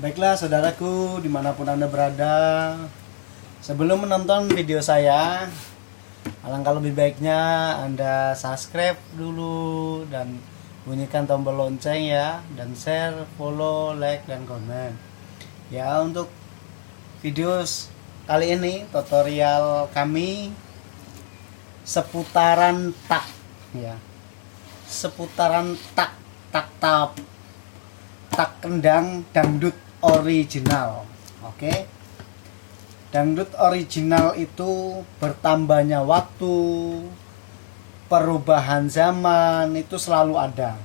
Baiklah saudaraku dimanapun Anda berada, sebelum menonton video saya, alangkah lebih baiknya Anda subscribe dulu dan bunyikan tombol lonceng ya, dan share, follow, like, dan komen ya. Untuk video kali ini tutorial kami seputaran tak ya, seputaran tak tak kendang dangdut original. Oke. Dangdut original itu bertambahnya waktu, perubahan zaman itu selalu ada.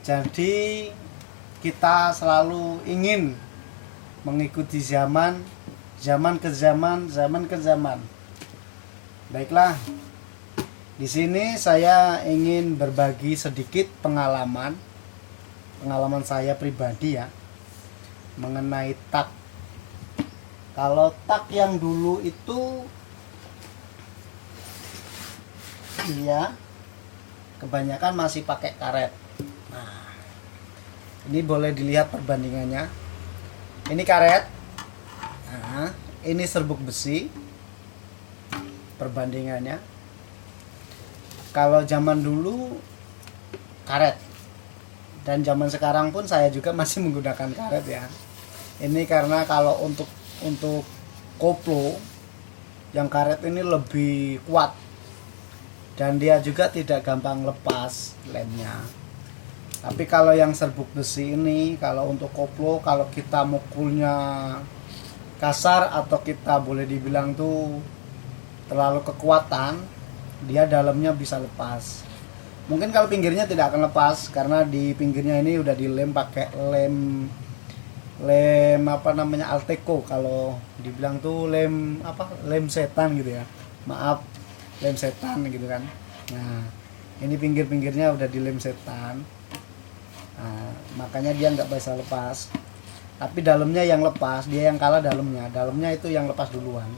Jadi kita selalu ingin mengikuti zaman ke zaman. Baiklah. Di sini saya ingin berbagi sedikit pengalaman saya pribadi ya, mengenai tak. Kalau tak yang dulu itu iya kebanyakan masih pakai karet. Nah, ini boleh dilihat perbandingannya. Ini karet, nah, ini serbuk besi. Perbandingannya, kalau zaman dulu karet, dan zaman sekarang pun saya juga masih menggunakan karet ya. Ini karena kalau untuk koplo yang karet ini lebih kuat dan dia juga tidak gampang lepas lemnya. Tapi kalau yang serbuk besi ini, kalau untuk koplo, kalau kita mukulnya kasar atau kita boleh dibilang tuh terlalu kekuatan, dia dalamnya bisa lepas. Mungkin kalau pinggirnya tidak akan lepas karena di pinggirnya ini udah dilem pakai lem apa namanya, Alteco. Kalau dibilang tuh lem apa, lem setan gitu ya, maaf, lem setan gitu kan. Nah, ini pinggirnya udah dilem setan. Nah, makanya dia nggak bisa lepas. Tapi dalamnya yang lepas, dia yang kalah dalamnya itu yang lepas duluan.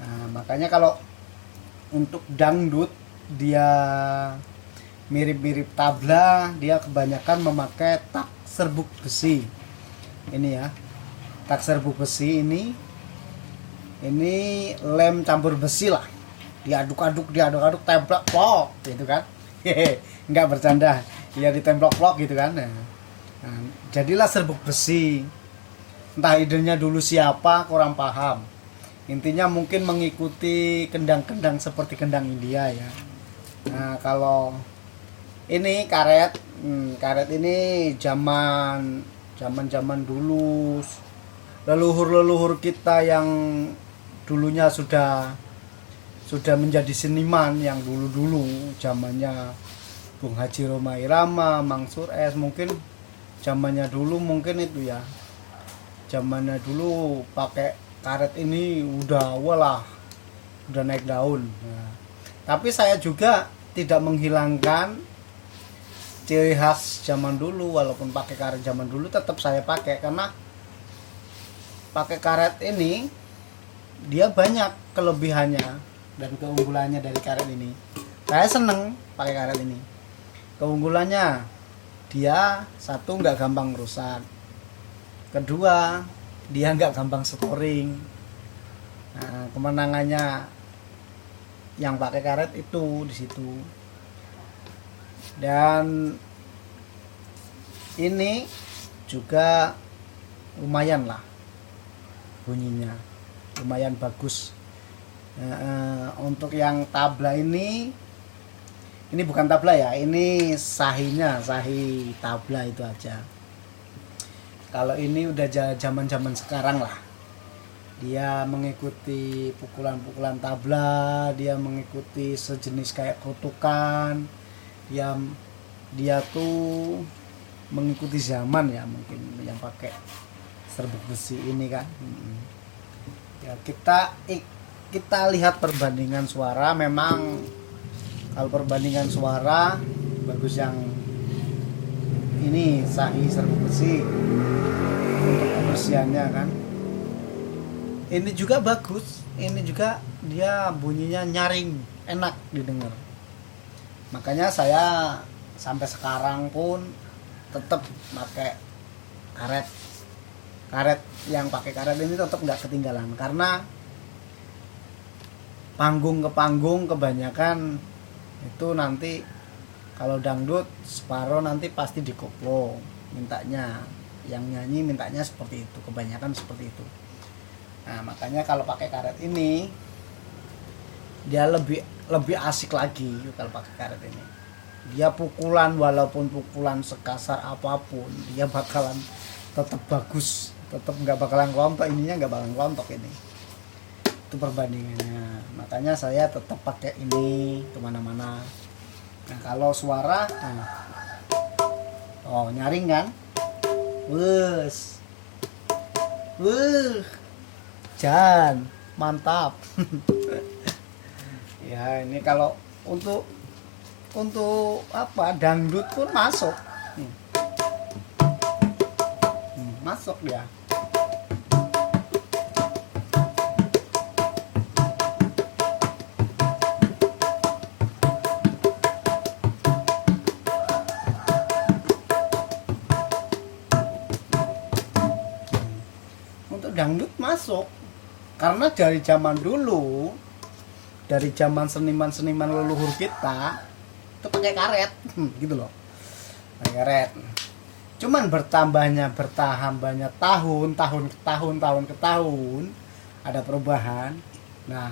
Nah, makanya kalau untuk dangdut dia mirip-mirip tabla, dia kebanyakan memakai tak serbuk besi. Ini ya, tak serbuk besi ini lem campur besi lah. Diaduk-aduk templok plok gitu kan. Enggak bercanda. Dia ditemplok plok gitu kan. Nah, jadilah serbuk besi. Entah idenya dulu siapa, kurang paham. Intinya mungkin mengikuti kendang-kendang seperti kendang India ya. Nah, kalau ini karet, karet ini zaman dulu, leluhur kita yang dulunya sudah menjadi seniman, yang dulu zamannya Bung Haji Rhoma Irama, Mangsur S, mungkin zamannya dulu mungkin itu ya. Zamannya dulu pakai karet ini udah naik daun. Nah, tapi saya juga tidak menghilangkan ciri khas zaman dulu. Walaupun pakai karet zaman dulu tetap saya pakai, karena pakai karet ini dia banyak kelebihannya dan keunggulannya dari karet ini. Saya seneng pakai karet ini. Keunggulannya, dia satu, nggak gampang rusak. Kedua, dia nggak gampang storing. Nah, kemenangannya yang pakai karet itu di situ. Dan ini juga lumayan lah bunyinya, lumayan bagus. Untuk yang tabla ini bukan tabla ya, ini sahinya, sahi tabla itu aja. Kalau ini udah zaman sekarang lah, dia mengikuti pukulan tabla, dia mengikuti sejenis kayak kerutukan. Dia tuh mengikuti zaman ya, mungkin yang pakai serbuk besi ini kan. Ya, kita lihat perbandingan suara. Memang kalau perbandingan suara bagus yang ini, sahi serbuk besi untuk kebersihannya kan. Ini juga bagus, ini juga dia bunyinya nyaring, enak didengar. Makanya saya sampai sekarang pun tetap pakai karet. Karet yang pakai karet ini tetap nggak ketinggalan, karena panggung ke panggung kebanyakan itu nanti kalau dangdut separuh nanti pasti dikoplo mintanya, yang nyanyi mintanya seperti itu, kebanyakan seperti itu. Nah makanya kalau pakai karet ini dia lebih asik lagi. Kalau pakai karet ini dia pukulan, walaupun pukulan sekasar apapun dia bakalan tetap bagus, tetap nggak bakalan kelontok, ininya nggak bakalan kelontok ini. Itu perbandingannya. Makanya saya tetap pakai ini kemana-mana. Nah kalau suara, oh nyaring kan, Jan mantap. Ya ini kalau untuk apa, dangdut pun masuk. Masuk dia. Untuk dangdut masuk, karena dari zaman dulu, dari zaman seniman-seniman leluhur kita itu pakai karet, gitu loh, pakai karet. Cuman bertambahnya tahun ke tahun ada perubahan. Nah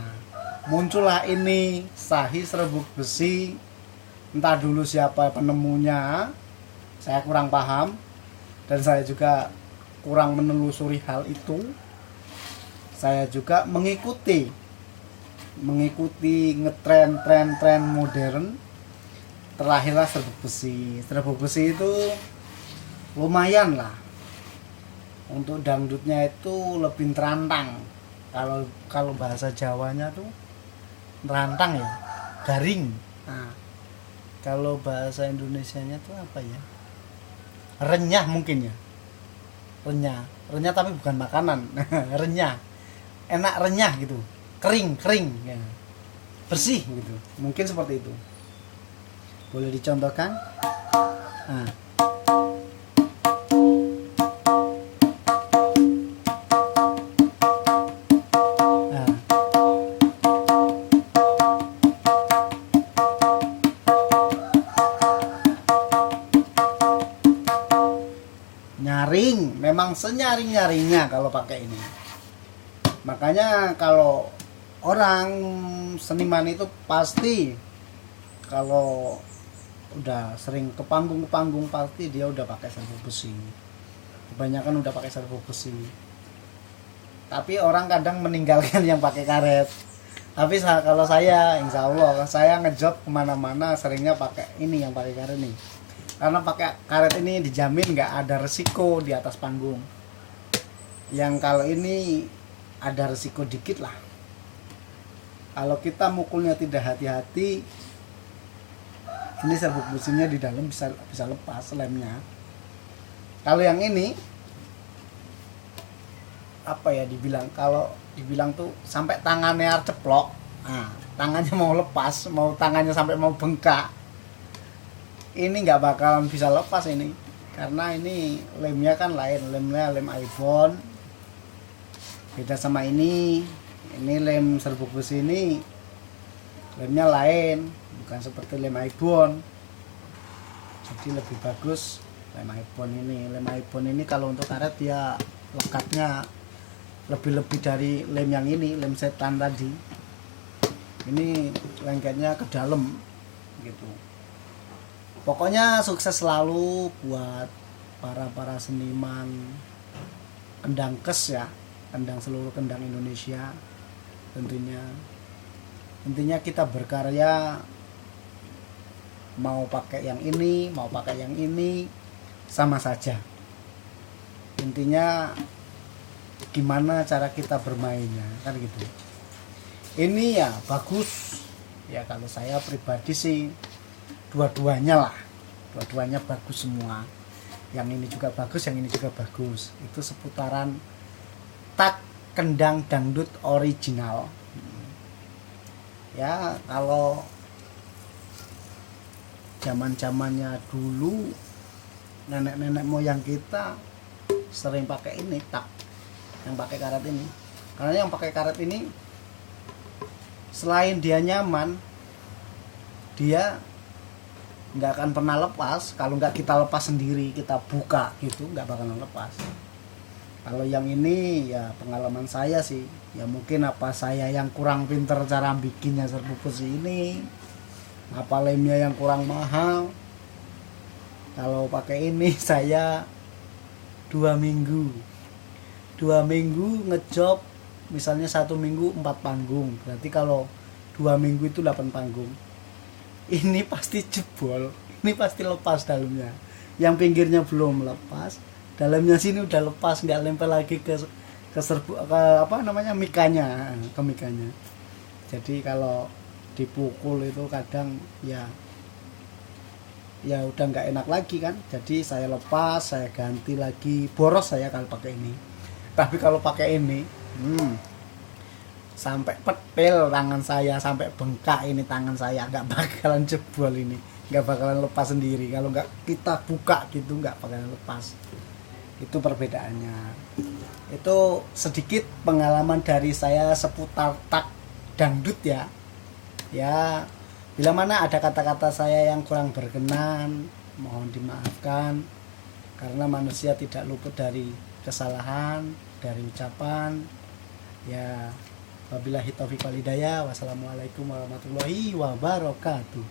muncullah ini Sahih Serbuk Besi. Entah dulu siapa penemunya, saya kurang paham, dan saya juga kurang menelusuri hal itu. Saya juga mengikuti ngetren modern. Terlahirlah serbuk besi. Serbuk besi itu lumayan lah, untuk dangdutnya itu lebih terantang. Kalau bahasa Jawanya tuh terantang ya, garing. Nah, kalau bahasa Indonesianya tuh apa ya, renyah mungkin ya, renyah tapi bukan makanan. Renyah, enak, renyah gitu, kering ya. Bersih gitu, mungkin seperti itu. Boleh dicontohkan? Nah. Nyaring, memang senyaring-nyaringnya kalau pakai ini. Makanya kalau orang seniman itu pasti kalau udah sering ke panggung pasti dia udah pakai serbuk besi. Kebanyakan udah pakai serbuk besi. Tapi orang kadang meninggalkan yang pakai karet. Tapi kalau saya, insya Allah saya ngejob kemana-mana seringnya pakai ini, yang pakai karet nih. Karena pakai karet ini dijamin nggak ada resiko di atas panggung. Yang kalau ini ada resiko dikit lah. Kalau kita mukulnya tidak hati-hati, ini serbuk besinya di dalam bisa lepas lemnya. Kalau yang ini apa ya dibilang, kalau dibilang tuh sampai tangannya ceplok, nah, tangannya mau lepas, tangannya sampai mau bengkak, ini nggak bakalan bisa lepas ini, karena ini lemnya kan lain, lemnya lem iPhone, beda sama ini lem serbuk besi ini lemnya lain, bukan seperti lem iPhone. Jadi lebih bagus lem iPhone ini. Lem iPhone ini kalau untuk karet dia lekatnya lebih dari lem yang ini, lem setan tadi. Ini lengketnya ke dalam gitu. Pokoknya sukses selalu buat para seniman kendang kes ya, kendang, seluruh kendang Indonesia. Intinya kita berkarya, mau pakai yang ini, mau pakai yang ini, sama saja. Intinya gimana cara kita bermainnya, kan gitu. Ini ya bagus ya, kalau saya pribadi sih dua-duanya lah, dua-duanya bagus semua. Yang ini juga bagus, yang ini juga bagus. Itu seputaran tak kendang dangdut original ya. Kalau zamannya dulu nenek moyang kita sering pakai ini tak, yang pakai karet ini. Karena yang pakai karet ini selain dia nyaman, dia nggak akan pernah lepas. Kalau nggak kita lepas sendiri, kita buka gitu, nggak bakalan lepas. Kalau yang ini ya pengalaman saya sih, ya mungkin apa saya yang kurang pinter cara bikinnya serbuk besi ini, apa lemnya yang kurang mahal. Kalau pakai ini saya 2 minggu ngejob, misalnya 1 minggu 4 panggung, berarti kalau 2 minggu itu 8 panggung. Ini pasti jebol, ini pasti lepas dalamnya, yang pinggirnya belum lepas, dalamnya sini udah lepas, nggak lempel lagi ke serbuk, ke apa namanya, mikanya, ke mikanya. Jadi kalau dipukul itu kadang ya udah nggak enak lagi kan. Jadi saya lepas, saya ganti lagi, boros saya kalau pakai ini. Tapi kalau pakai ini sampai petil tangan saya, sampai bengkak ini tangan saya, nggak bakalan jebol ini, nggak bakalan lepas sendiri. Kalau nggak kita buka gitu nggak bakalan lepas. Itu perbedaannya. Itu sedikit pengalaman dari saya seputar tak dangdut ya. Ya, bila mana ada kata-kata saya yang kurang berkenan, mohon dimaafkan, karena manusia tidak luput dari kesalahan, dari ucapan. Ya, wabillahi taufiq wal hidayah. Wassalamualaikum warahmatullahi wabarakatuh.